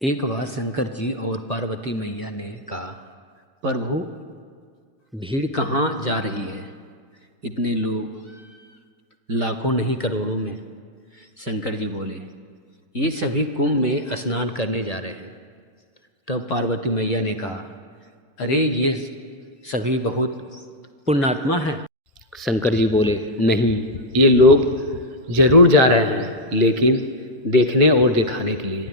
एक बार शंकर जी और पार्वती मैया ने कहा, प्रभु भीड़ कहाँ जा रही है? इतने लोग लाखों नहीं करोड़ों में। शंकर जी बोले, ये सभी कुंभ में स्नान करने जा रहे हैं। तब पार्वती मैया ने कहा, अरे ये सभी बहुत पुण्यात्मा हैं। शंकर जी बोले, नहीं, ये लोग जरूर जा रहे हैं, लेकिन देखने और दिखाने के लिए।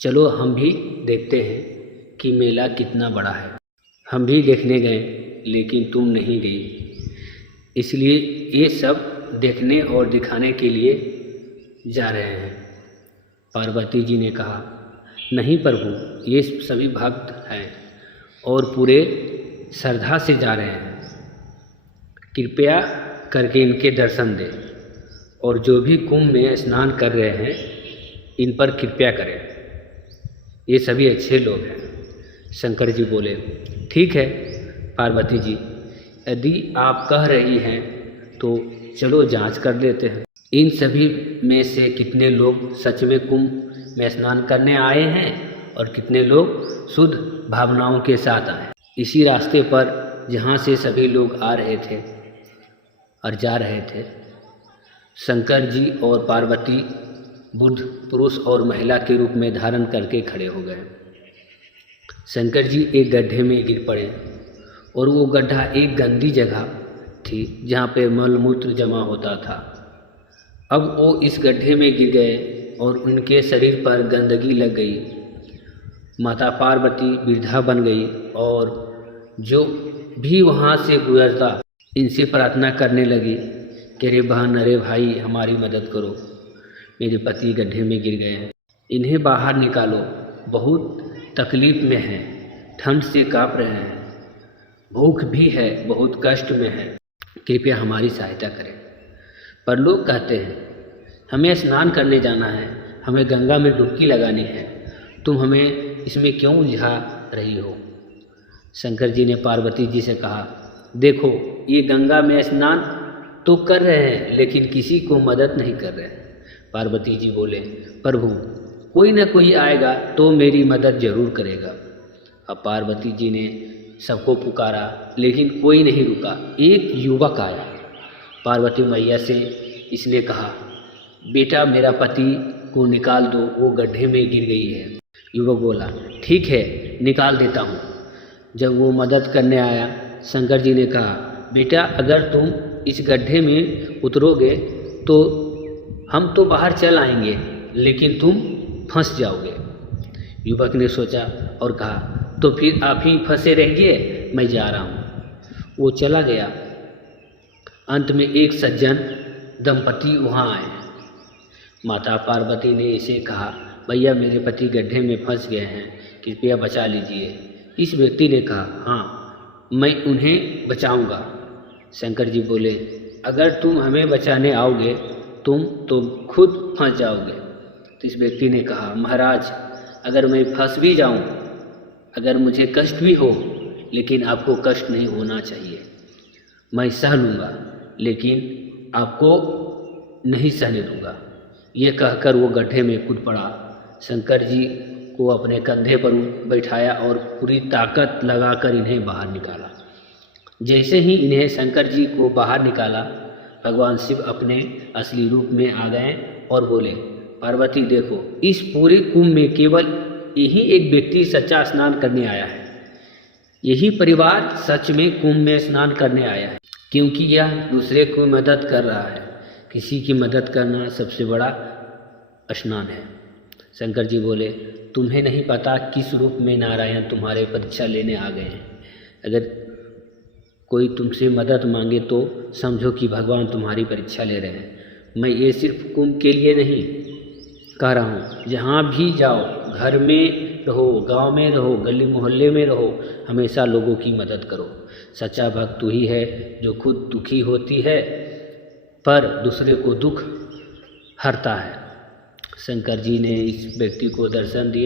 चलो हम भी देखते हैं कि मेला कितना बड़ा है। हम भी देखने गए, लेकिन तुम नहीं गई, इसलिए ये सब देखने और दिखाने के लिए जा रहे हैं। पार्वती जी ने कहा, नहीं प्रभु, ये सभी भक्त हैं और पूरे श्रद्धा से जा रहे हैं। कृपया करके इनके दर्शन दें और जो भी कुंभ में स्नान कर रहे हैं इन पर कृपया करें। ये सभी अच्छे लोग हैं। शंकर जी बोले, ठीक है पार्वती जी, यदि आप कह रही हैं तो चलो जांच कर लेते हैं। इन सभी में से कितने लोग सच में कुंभ में स्नान करने आए हैं और कितने लोग शुद्ध भावनाओं के साथ आए। इसी रास्ते पर जहाँ से सभी लोग आ रहे थे और जा रहे थे, शंकर जी और पार्वती बुद्ध पुरुष और महिला के रूप में धारण करके खड़े हो गए। शंकर जी एक गड्ढे में गिर पड़े और वो गड्ढा एक गंदी जगह थी जहाँ पे मलमूत्र जमा होता था। अब वो इस गड्ढे में गिर गए और उनके शरीर पर गंदगी लग गई। माता पार्वती वृद्धा बन गई और जो भी वहाँ से गुजरता इनसे प्रार्थना करने लगी कि अरे बहन, अरे भाई, हमारी मदद करो, मेरे पति गड्ढे में गिर गए हैं, इन्हें बाहर निकालो, बहुत तकलीफ़ में हैं, ठंड से काँप रहे हैं, भूख भी है, बहुत कष्ट में है, कृपया हमारी सहायता करें। पर लोग कहते हैं हमें स्नान करने जाना है, हमें गंगा में डुबकी लगानी है, तुम हमें इसमें क्यों उलझा रही हो? शंकर जी ने पार्वती जी से कहा, देखो, ये गंगा में स्नान तो कर रहे हैं लेकिन किसी को मदद नहीं कर रहे हैं। पार्वती जी बोले, प्रभु कोई ना कोई आएगा तो मेरी मदद जरूर करेगा। अब पार्वती जी ने सबको पुकारा लेकिन कोई नहीं रुका। एक युवक आया, पार्वती मैया से इसने कहा, बेटा मेरा पति को निकाल दो, वो गड्ढे में गिर गई है। युवक बोला, ठीक है, निकाल देता हूँ। जब वो मदद करने आया, शंकर जी ने कहा, बेटा अगर तुम इस गड्ढे में उतरोगे तो हम तो बाहर चल आएंगे, लेकिन तुम फंस जाओगे। युवक ने सोचा और कहा, तो फिर आप ही फंसे रहिए, मैं जा रहा हूँ। वो चला गया। अंत में एक सज्जन दंपति वहाँ आए। माता पार्वती ने इसे कहा, भैया मेरे पति गड्ढे में फंस गए हैं, कृपया बचा लीजिए। इस व्यक्ति ने कहा, हाँ मैं उन्हें बचाऊंगा। शंकर जी बोले, अगर तुम हमें बचाने आओगे तुम तो खुद फंस जाओगे। तो इस व्यक्ति ने कहा, महाराज अगर मैं फंस भी जाऊं, अगर मुझे कष्ट भी हो, लेकिन आपको कष्ट नहीं होना चाहिए। मैं सह लूँगा लेकिन आपको नहीं सहने दूँगा। ये कहकर वो गड्ढे में कूद पड़ा। शंकर जी को अपने कंधे पर बैठाया और पूरी ताकत लगाकर इन्हें बाहर निकाला। जैसे ही इन्हें शंकर जी को बाहर निकाला, भगवान शिव अपने असली रूप में आ गए और बोले, पार्वती देखो, इस पूरे कुंभ में केवल यही एक व्यक्ति सच्चा स्नान करने आया है। यही परिवार सच में कुंभ में स्नान करने आया है, क्योंकि यह दूसरे को मदद कर रहा है। किसी की मदद करना सबसे बड़ा स्नान है। शंकर जी बोले, तुम्हें नहीं पता किस रूप में नारायण तुम्हारे परीक्षा लेने आ गए हैं। अगर कोई तुमसे मदद मांगे तो समझो कि भगवान तुम्हारी परीक्षा ले रहे हैं। मैं ये सिर्फ कुंभ के लिए नहीं कह रहा हूँ, जहाँ भी जाओ, घर में रहो, गांव में रहो, गली मोहल्ले में रहो, हमेशा लोगों की मदद करो। सच्चा भक्त वही है जो खुद दुखी होती है पर दूसरे को दुख हरता है। शंकर जी ने इस व्यक्ति को दर्शन दिया।